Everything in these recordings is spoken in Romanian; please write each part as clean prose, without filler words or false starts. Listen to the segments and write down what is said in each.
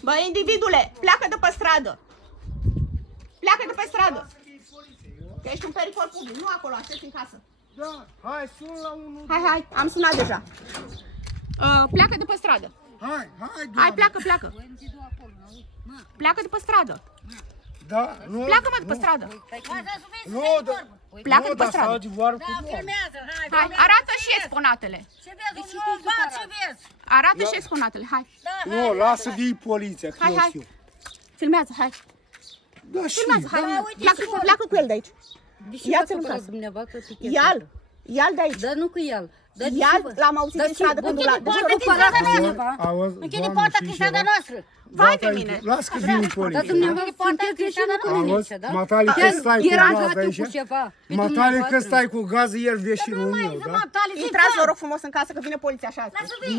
Bă, individule, pleacă de pe stradă. Pleacă de pe stradă. Că ești un pericol public, nu acolo, aștept în casă. Da, hai, sun la unul. Hai, am sunat deja. Pleacă de pe stradă. Hai, pleacă. Pleacă de pe stradă. Da, nu. Pleacă, mă, de pe stradă. Nu, da. Pleacă de pe stradă. Hai, arată și exponatele. Ce vezi, un bat, ce vezi? Arată și exponatele, hai. Nu, lasă vii poliția, că eu Hai. știu. Filmează, hai. Da, și. Filmează, hai. Pleacă cu el de aici. Ia-ți-l în casă. Ia-l de aici. Dar nu cu el. Ia-l, l-am auzit din stradă când l-a... Închide poarta din strada noastră. Vai de mine. Las că vine poliția. Închide poarta din strada noastră. Auzi, Matale, că stai cu gaz aici. Matale, că stai cu gaz, el veșinul meu, da? Intrați, vă rog frumos, în casă, că vine poliția așa.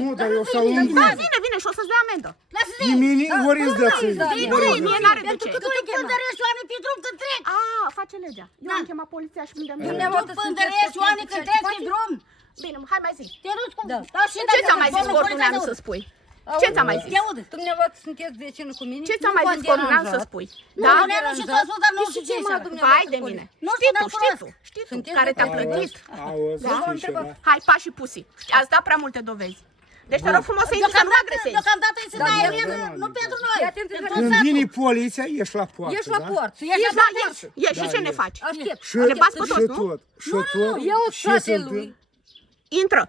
Nu, dar eu stau în drum. Da, vine și o să-ți dea amendă. Nimeni, ori îți dă țări. Mie n-are de ce. Că tu îi pândărești oameni pe drum când trec. Face legea. Eu am chemat poliția și unde-mi Tu pândărești oameni când trec pe drum. Bine, hai mai zi. Te ruți cum? Ce ți-a mai zis Corduneanu să spui? Ce ți-a mai zis? Te aud. Dumneavoastră sunteți vecinul cu mine? Ce ți-a mai zis Corduneanu să spui? Da? Nu, și ți-a spus, dar nu știu ce Vai de mine. Știi tu, care te-a plătit. Auzi, știi ceva. Hai, pa și pusi. Ați dat prea multe dovezi. Deci te rog frumos să intri să nu agresezi. Deocamdată îi se dai nu pentru noi. Când vine poliția, ești la poartă, Ești la da? poartă. Ieși, și ce ne faci? Aștept. Ne bați pe toți, nu? Și tot. Eu Și toate se lui. Intră.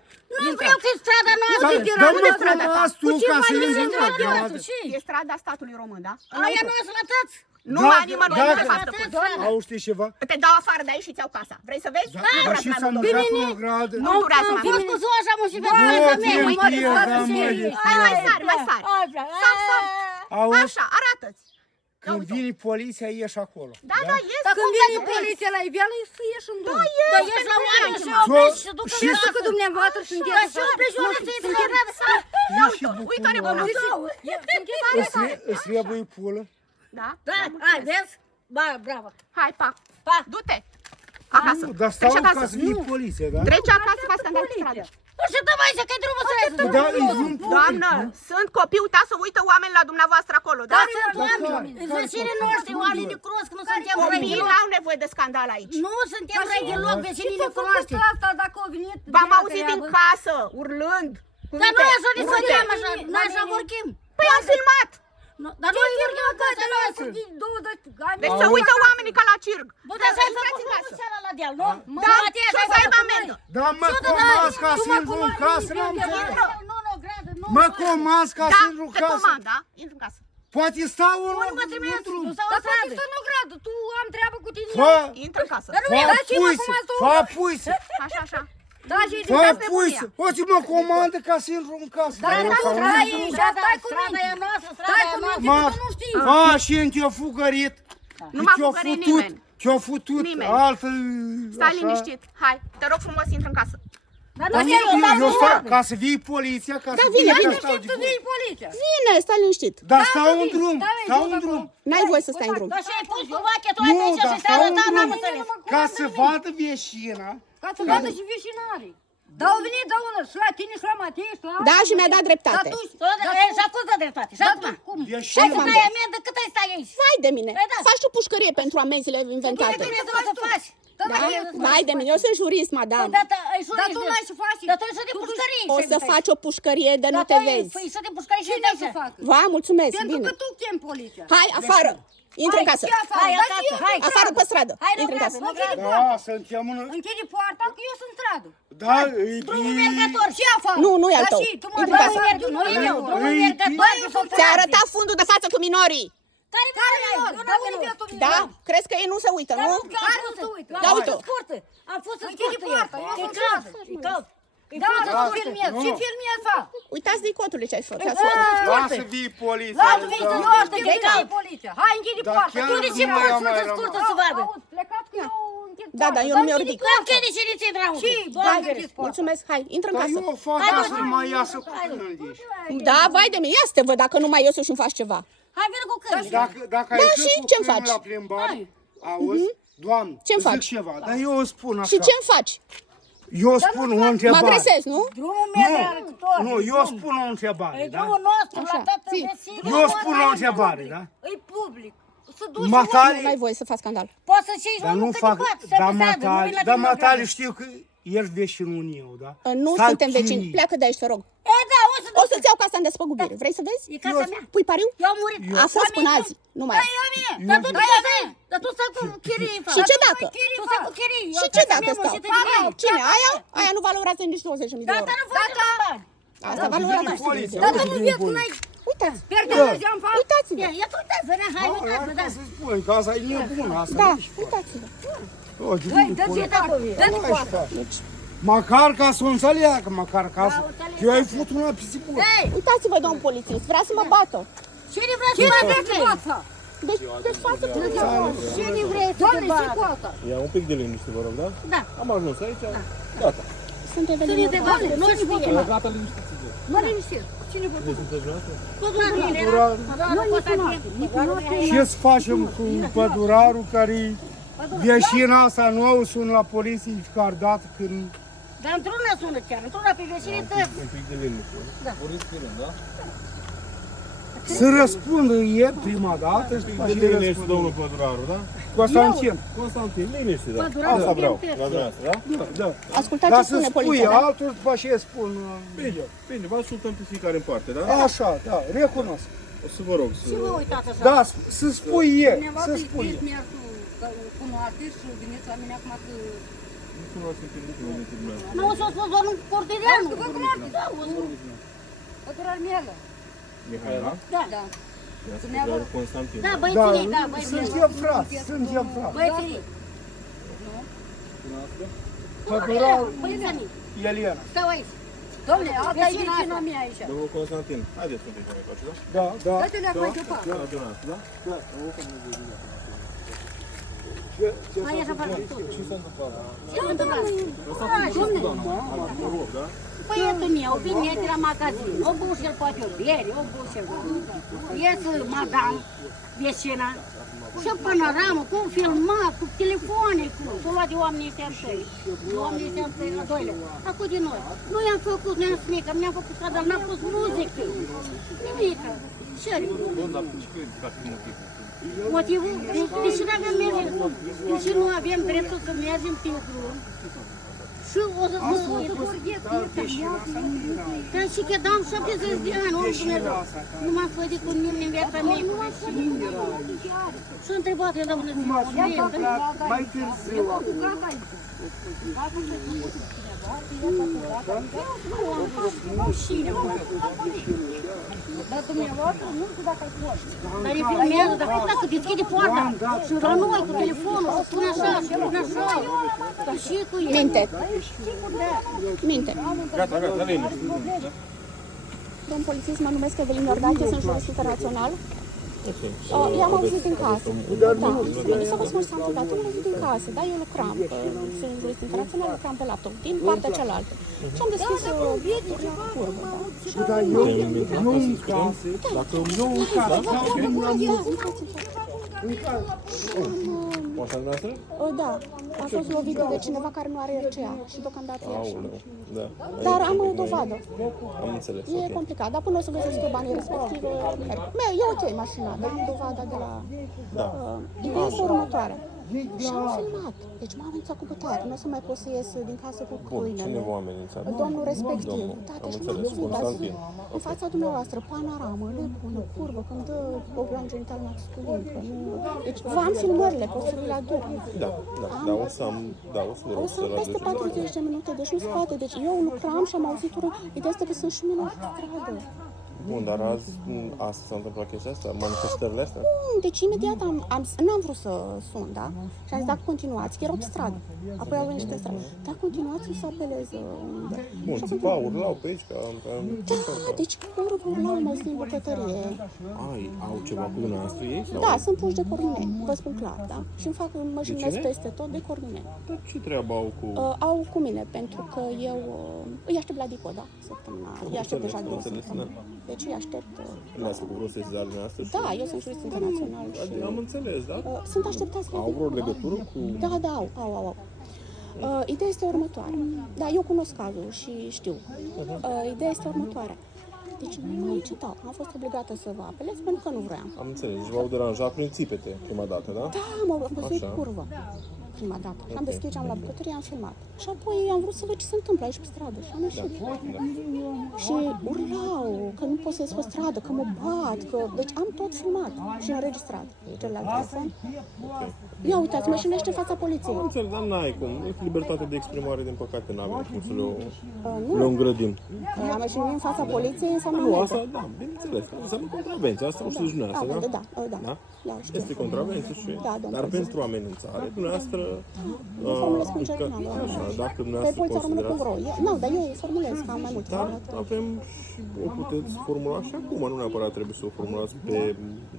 Nu vreau că e strada noastră. Dă-mă frumos tu ca să ieși în stradă. E strada statului român, da? Aia nu sunt la tăți. Nu ai nimănui, nu te fac stăpân. Auzi, știi ceva? Te dau afară de aici și ți-au casa. Vrei să vezi? Nu Dar și durează s-a mai mult. întâmplat cu o gradă. Nu durează mai Am fost mult. cu zoa așa, mă, și pe Nu, casa mea. Hai, mai sari. Sar. Auzi, Așa, arată-ți. când vine poliția, ieși acolo. Da, ies. Dar când vine poliția la iveală, să ieși în drum. Da, Ieși la oameni și Jo- oprești și ducă și- în casă. Că dumneavoastră sunteți așa. Și oprești oameni să intre în casă. Uite-ne bună. Îți trebuie pulă? Da? Da, hai, vezi? Ba, bravo. Hai, pa. Pa. Du-te. Acasă. Nu, dar stau Treci ca acasă. să vii poliția, da? Treci acasă, faci scandal pe stradă. Nu știu, dă-mă aici, că-i drumul să iasă. Da, e drum public. Doamnă, sunt copii, uitați să uită oameni la dumneavoastră acolo, da? Dar sunt oameni, vecinii noștri, oameni de cunosc, că nu suntem răi Copiii deloc. n-au nevoie de scandal aici. Nu suntem răi deloc, vecinii ne cunoaște. Asta dacă au venit. V-am auzit din casă, urlând. Dar noi așa ne Urlând. făceam așa, noi așa vorbim. Păi am filmat. Dar noi vorbim în casa noastră. Deci să uită oamenii ca la circ. Bă, dar să-i Intrați în făcut casă. seara la deal, nu? Da, și o să aibă amendă. Da, mă comand ca să intru în casă, n-am înțeles. Nu, gradă, nu. Mă comand ca să Da, intru în te casă. comand, da? Intru în casă. Poate stau în Nu mă trimis, drum. nu s-au Dar poate stradă. să nu gradă, tu am treabă cu tine. Fă, Intră în casă. fă puiță. Așa. Da, și din Fă casă de puiță. Poate mă comandă ca să intru în casă. Dar Eu da, stau în stai drum. aici, stai cu Strada mine. e noastră, Stai strada cu e noastră. mine, Ma, că tu nu știi. și te-a fugărit. Nu m-a fugărit nimeni. Te-a futut Nimeni. altă... Stai așa. liniștit. Hai, te rog frumos, intră în casă. Dar Dar nu eu stau, ca să vii poliția, ca să vii Nu ca stau știi, de tu bun. vii poliția. Bine, stai liniștit. Dar stau în drum, stai, stau joc în acolo. drum. N-ai voie să stai în drum. Dar și-ai pus cu vache Nu, toate aici dar și stau seara în ta, n-am drum. înțeles. Ca să vadă veșina. Ca să vadă și veșinarii. Dar au venit daună și la tine și la Matei și la... Da, și mi-a dat dreptate. Și acum dă dreptate. Și acum? Cum? Și Veșina. să dai amendă, cât ai stai aici? Vai de mine. Păi da. Faci tu pușcărie pentru amenziile inventate. Trebuie să faci. Da? Vai de mine, eu sunt jurist, madame. Dar ai Dar tu n-ai să faci. Dar tu ești de pușcărie. O să faci o pușcărie de nu te vezi. Păi să de pușcărie și Cine de să aici. facă? Va, mulțumesc, Pentru bine. că tu chem poliția. Hai, afară. Intră în casă. Hai, acasă, hai. Afară pe stradă. Hai, nu Intră în casă. grabă, Da, suntem în... Închide poarta, că eu sunt în stradă. Da, Drumul mergător. Și afară. Nu, nu e al Dar tău. și tu mă Intră în dai casă. Nu e meu, drumul Îi- mergător. Ți-a arătat fundul de față cu minorii. Care Dar unde vii tu? Da? Crezi că ei nu se uită, nu? Care nu se uită? Da, uite-o. Scurtă. Am fost în Închide scurtă. poarta, eu sunt în stradă. E cald. Da, dar filmez. Ce filmez fac? Uitați dicoturile ce ai făcut. Lasă vii poliția. Lasă vii da. tu, noastră, Închide e cald. poliția. Hai, închide Dar poarta. chiar Tu de ce nu mai poți? am mai rămas. Scurtă să vadă. Auzi, plecați că eu închid Da, dar eu nu mi-o închide ridic. Nu închide și nici dragul. Și, Hai, doamne, închis poarta. mulțumesc, hai, intră în Dar casă. eu fac ca să nu mai iasă cu cârliși. Da, vai de mine, ia să te văd dacă nu mai ies și-mi faci ceva. Hai, vină cu cârli. Dacă ai Da, ieșit și cu ce-mi câinul faci? la plimbare, auzi, Doamne, Ce-mi zic faci? ceva, dar eu îți spun așa. Și ce-mi faci? Eu spun o Mă întrebare. agresezi, nu? Drumul merge tot. Nu, eu spun o întrebare, E da? drumul nostru, la Așa, toată ții. găsirea. Eu spun o întrebare, da? E public. Să duci Matale, Nu ai voie să faci scandal. Poți să știi dar nu omul fac, cât de poate, să dar vizadă, nu matale, vine la dar tine matale acasă. știu că ești vecinul meu, da? Nu Sau suntem vecini. chinii. Pleacă de aici, te rog. E, da, o să O să-ți iau casa în despăgubire. Vrei să vezi? E casa mea. Pui pariu? Eu am murit. A fost până azi. Nu mai Da, eu mie. Dar tu dar tu stai cu chirii. Și ce dacă? Tu stai cu chirii. Și ce dacă stau? Cine? Aia? Aia nu valorează nici 20.000 de Da, euro. dar nu faci bani. Asta valorează. Poliția, Dar uite tu nu vine vii cu poliția. noi. Uitați. Pierdem în față. Uitați-vă. Ia tu uitați, venea, hai, Da, uitați-vă, da. ca să spun, că asta e nebună, asta Da, nu știu. uitați-vă. O, ce Dă-i, bine, dă-ți poliția. dă-i Hai și coasă. fac. Măcar ca să o înțeleagă, măcar ca să... înțeleg. Eu ai făcut una pisipură. Ei, Uitați-vă, domn polițist. Vrea să mă bată. cine vrea să Cine bată? vrea să față? Deci față cu mine. Cine vrea să Doamne, și bată? coasă. Ia un pic de liniște, vă rog, da? Da. Am ajuns aici, gata. Suntem Cine veniți te normal. bate? Nu știe. Gata, liniștiți-vă. Mă liniștit. Cine vă Deci sunteți noastră? Tot la mine era. Noi ne cunoaștem. Ce să facem cu pădurarul care veșina asta nouă sună la poliție și cardat când... Dar într-una sună chiar, într-una pe veșine tăi. Un pic de liniște. Vorbiți pe rând, da? Să răspundă e prima dată și după De aceea liniște, răspundă. domnul Pădurarul, da? Constantin. Constantin, liniște, da? Pădurarul, Asta vreau, suntem la dumneavoastră, da? Da, da. Ascultați Ca ce să spune spui poliția, da? altul, după aceea spun... Bine, bine, vă ascultăm pe fiecare în parte, da? Așa, da, recunosc. O să vă rog să... Și vă uitați așa. Da, să spui e, Cineva să pe spui e. mersul cunoaște și veniți la mine acum că... Nu cunoaște pe niciun dintre dumneavoastră. Nu o să spun doar un cortelianu. Vă cunoaște, Da, o să pădurar mielă. Mihaela? Da. Ia să pădurarul Constantin. Da, Da, băieții, da, băieții. suntem frați, suntem frați. Băieții. Pădurarul Băieții. Elena. Stau aici. Dom'le, asta e Vecina vecina asta. mea aici. Domnul Constantin, haideți un pic mai face, da? Da, da. Dă-te-le mai departe. La dumneavoastră, da? Hai așa fac tot. Ce s-a întâmplat? Ce s-a întâmplat? Vă rog, da? Băiatul meu vine de la magazin, o băut și el poate o bere, o băut și el. Iese madame, vecina, și panoramă, cu filmat, cu telefoane, cu... S-o luat de oamenii ăștia întâi. Oamenii ăștia întâi, a doilea. Acum de noi. Nu i-am făcut, nu i-am smică, mi-am făcut scandal, n-am pus muzică. Nimică. Ce Bun, dar ce credeți că ar fi motivul? motivul? Deși nu avem mergem, deși nu avem dreptul să mergem pe drum. Și o să Că și că dam 70 de ani, omul Dumnezeu. Nu m-am făcut cu nimeni în viața mea. Și-a întrebat el, domnule, Mai târziu. Dar dumneavoastră nu știu dacă ai fost. dar îi filmează, dar dacă deschide poarta și la noi cu telefonul, și spune așa, și spune așa. Dar și tu e. Minte. Minte. Gata, gata, liniște. Domn polițist, mă numesc Evelin Iordache, sunt jurist internațional. Eu am auzit din casă. Da. Nu să vă spun ce s-a întâmplat. Eu am auzit din casă, da? Eu lucram, sunt jurist internațional, lucram pe laptop, din partea cealaltă. Și am deschis o curbă, da? Dar eu nu în casă. Dacă Nu în casă. Poate dumneavoastră? Da, a fost lovit de cineva care nu are RCA și deocamdată e așa. Aoleu, da. Dar am o dovadă. Am înțeles, E ok. complicat, dar până o să găsesc eu banii respectivi, e ok mașina, dar am dovada de la... Da. Ideea este următoarea. Și am filmat. Deci m-am amenințat cu bătaie, nu o să mai pot să ies din casă cu Bun, câinele. cine v-a amenințat? Domnul respectiv. Domnul. Da, Am deci înțeles, m-am Constantin. în fața dumneavoastră, panoramă, nebună, curvă, când dă organ genital masculin. Că nu... Deci v-am filmările, pot să vi le aduc. Da, da, da, o să am, da, o să vă O rog să să am peste 40 de minute, deci nu se poate. Deci eu lucram și am auzit urât. Ideea este că sunt și mine în stradă. Bun, dar azi, astăzi s-a întâmplat chestia asta, manifestările astea? Deci imediat n-am vrut să sun, da? Și am zis, dacă continuați, că erau pe stradă. Apoi au venit și pe stradă. Dacă continuați, o să apelez unde. Bun, țipa, urlau pe aici, ca... Da, deci urlau mai din bucătărie. Ai, au ceva cu dumneavoastră ei? Sau? Da, sunt puși de cornuneni, vă spun clar, da? Și îmi fac, mă jignesc peste tot de cornuneni. Dar ce treabă au cu... Au cu mine, pentru că eu îi aștept la DICO, da? Săptămâna, îi aștept deja de o săptămână. Deci îi aștept... Nu ați făcut vreo sesizare dumneavoastră? Da, eu sunt jurist internațional și... Am înțeles, da? Sunt așteptați la Au DICO. vreo legătură cu... Da, au. Ideea este următoarea. Da, eu cunosc cazul și știu. Ideea este următoarea. Deci nu am citat. Am fost obligată să vă apelez pentru că nu vreau. Am înțeles. Deci v-au deranjat prin țipete prima dată, da? Da, m-au văzut Așa. curvă prima dată. Și am deschis geamul la bucătărie, am filmat. Și apoi am vrut să văd ce se întâmplă aici pe stradă și am ieșit. Și urlau că nu pot să ies pe stradă, că mă bat, că... Deci am tot filmat și înregistrat celălalt telefon. Ia uitați, mă șinește în fața poliției. Am înțeles, dar n-ai cum. Libertatea de exprimare, din păcate, n-avem cum să Nu. le îngrădim. Am ieșit în fața poliției, înseamnă Nu, amendă. asta, da, bineînțeles. Înseamnă contravenție. Asta o știți dumneavoastră, da? Da, da. Da, știu. Este contravenție și... Da, domnule. Dar pentru amenințare, dumneavoastră... Formulez cu cercetare. Așa, dacă Pe dumneavoastră poliția considerați... română.ro. Nu, dar eu formulez ca mai mult. Dar avem și o puteți formula și acum, nu neapărat trebuie să o formulați pe...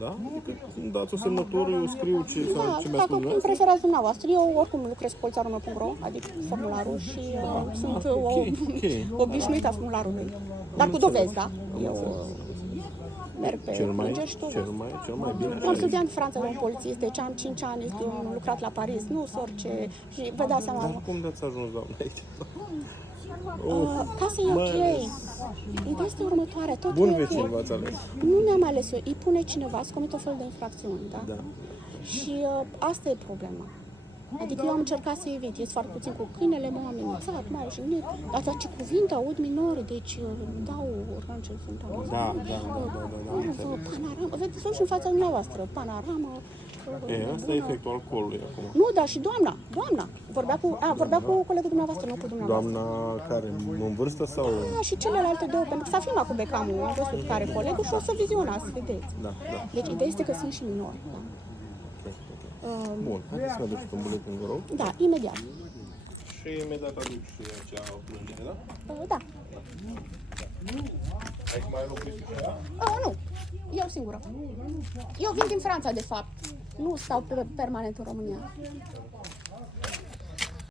Da? Adică îmi dați o semnătură, eu scriu ce, Da, ce mi-a dacă spus cum dumneavoastră. preferați dumneavoaă. Eu oricum lucrez cu poliția română.ro, adică formularul și sunt ok. obișnuită a formularului. Dar cu dovezi, da? Eu merg pe Cel mai bine am așa e. studiat în Franța de un polițist, deci am 5 ani, am lucrat la Paris, nu sunt orice. Și vă dați seama, Dar cum de-ați ajuns, doamne, aici? casa e ok. Ideea este următoarea, tot Bun e vecin ok. v-ați ales. Nu mi-am ales eu, îi pune cineva să comite o fel de infracțiuni, da? Da. Și asta e problema. Adică eu am încercat să evit, ies foarte puțin cu câinele, m-au amenințat, m-au jignit, dar ce cuvinte aud minori, deci dau organ ce sunt am. Da. Panoramă, vedeți, și în fața dumneavoastră, panoramă. E, asta e efectul alcoolului acum. Nu, dar și doamna, vorbea cu colegul dumneavoastră, nu cu dumneavoastră. Doamna care, în vârstă sau... Da, și celelalte două, pentru că s-a filmat cu becamul, am văzut care colegul și o să vizionați, vedeți. Da. Deci ideea este că sunt și minori, da. Bun, haideți să ne aduceți un buletin, vă rog. Da, imediat. Și imediat aduc și acea plângere, da? Da. Aici mai locuiți cu ceva? Nu, eu singură. Eu vin din Franța, de fapt. Nu stau permanent în România.